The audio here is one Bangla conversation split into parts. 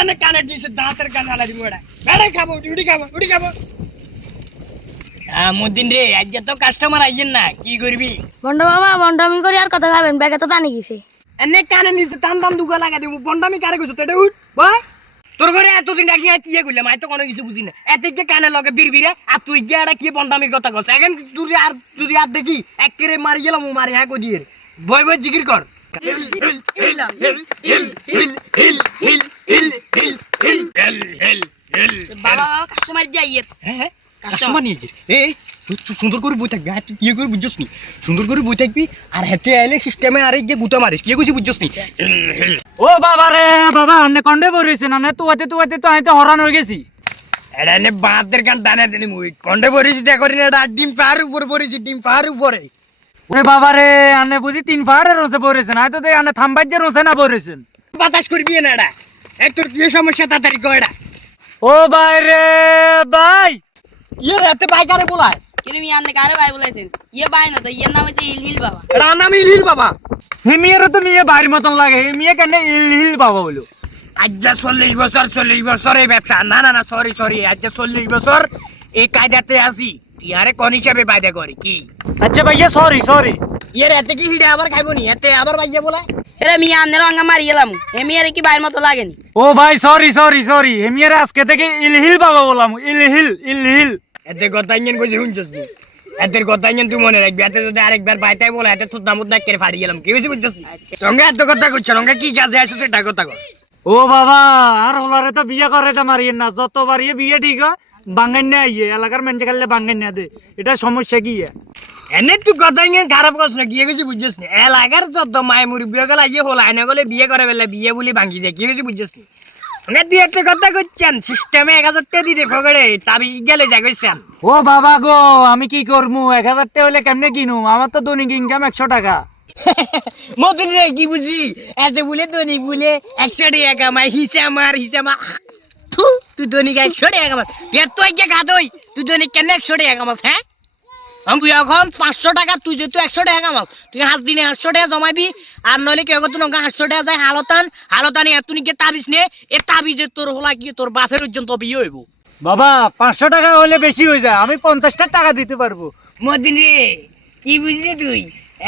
এনে কানে দিছে দাঁতের কানে আলা দিমু এটা বেড়ে খাবো উড়ি খাবো মদিন রে আজ তো কাস্টমার আইছেন না কি করবি বন্ড বাবা বন্ডামি করে আর কথা ভাবেন ব্যাগে তো টানি গেছে এনে কানে নিছে টান দুগা লাগা দিমু বন্ডামি কারে কইছ তেটা উঠ ভাই তোর ঘরে এতদিন রাখি কি কইলাম আই তো কোনো কিছু বুঝি না এতে যে কানে লগে বিড়বিড়ে আর তুই গিয়ে এটা কি বন্ডামির কথা কস এখন যদি আর দেখি একেরে মারি গেলাম ও মারি হ্যাঁ কই দিয়ে বই জিকির কর বাবা কাস্টমার যাইয়ে হ্যাঁ কাস্টমার নিয়ে এই তুই সুন্দর করে বই থাকবি তুই কি করে বুঝছস নি সুন্দর করে বই থাকবি আর হেতে আইলে সিস্টেমে আরে গিয়ে গুতা মারিস কি কইছি বুঝছস নি ও বাবা রে বাবা আন্নে কন্ডে বরিছেন না তুয়াতে তো আমি তো হরান হয়ে গেছি এটা নে বাতের কান দানা দেনি মুই কন্ডে বরিছি দেখ করি না এটা ডিম পাহাড়ের উপর বরিছি ডিম পাহাড়ের উপরে ওরে বাবা রে আন্নে বুঝি 3 পাহাড়ে রোসে বরিছেন আই তো দেখ আন্নে থামবাইজে রোসে না বরিছেন বাতাস করবি না এটা এক তোর কি সমস্যা তাড়াতাড়ি কয় এটা ও ভাই রে ভাই ইয়ে রাতে বাইকারে বলায় কিন্তু মি আন্নে কারে ভাই বলাইছেন ইয়ে ভাই না তো ইয়ের নাম হইছে ইলহিল বাবা এটা নাম ইলিল বাবা হিমিয়ার তো মিয়ে বাড়ির মতন লাগে মিয়ে কেন ইল বাবা বলো আজ্জা 40 বছর এই ব্যবসা না সরি আজ্জা 40 বছর এই কায়দাতে আসি তুই আরে কোন হিসাবে বাইদা করি কি আচ্ছা ভাইয়া সরি ইয়ে রাতে কি হিডে আবার খাইবো নি এতে আবার বাইয়া বলা এরে মি আন্নে রঙা মারি গেলাম এ মিয়ারে কি ভাইয়ের মতো লাগেনি ও ভাই সরি হিমিয়ার আজকে থেকে ইলহিল বাবা বললাম ইলহিল এতে কথা ইঞ্জিন কইছি শুনছস তুই এতের কথা ইঞ্জিন তুই মনে রাখবি এতে যদি আরেকবার বাইতাই বলা এতে তোর দামত না করে ফাড়ি গেলাম কি হইছে বুঝছস সঙ্গে এত কথা কইছ সঙ্গে কি কাজে আসছে সেটা কথা কর ও বাবা আর হলারে তো বিয়ে করে তো মারিয়ে না যতবার বিয়ে ঠিক হয় বাঙ্গান না আইয়ে এলাকার মানুষ খাইলে বাঙ্গান না দে এটা সমস্যা কি এনে তুই কথা ইঞ্জিন খারাপ করছ না কি হইছে বুঝছস না এলাকার যত মাই মুরব্বি গেল আইয়ে হল আইনা গলে বিয়ে করে বেলা বিয়ে বলি ভাঙি যায় কি হইছে বুঝছস না তুই একটা কথা কইছেন সিস্টেমে 1000 টাকা দিতে ফগড়ে তাবি গেলে যা কইছেন ও বাবা গো আমি কি করমু 1000 টাকা হলে কেমনে কিনুম আমার তো দৈনিক ইনকাম 100 টাকা মতন রে কি বুঝি এতে বলে দৈনিক বলে 100 টাকা কামাই হিসামার তুই দৈনিক 100 টাকা কামাস পেট তো আইকে গাদই তুই দৈনিক কেন 100 টাকা কামাস হ্যাঁ আমি এখন 500 টাকা তুই যেহেতু 100 টাকা কামাস তুই হাত দিনে 800 টাকা জমাবি আর নইলে কেউ কত নঙ্কা 800 টাকা যায় হালতানি আর তুই কে তাবিজ নে এ তাবিজে তোর হলা কি তোর বাপের পর্যন্ত বিয়ে হইব বাবা 500 টাকা হলে বেশি হয়ে যায় আমি 50 টাকা দিতে পারবো মদিন রে কি বুঝলি তুই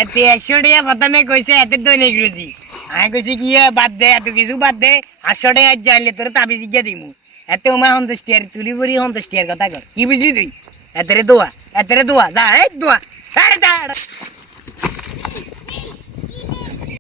এতে 100 টাকা প্রথমে কইছে এতে দৈনিক রুজি আমি কইছি কি বাদ দে এত কিছু বাদ দে 800 টাকা জানলে তোর তাবিজ গিয়ে দিমু এতে উমা 50 টাকার তুলি বড়ি 50 টাকার কথা কর কি বুঝলি তুই এতে রে দোয়া যা এই দোয়া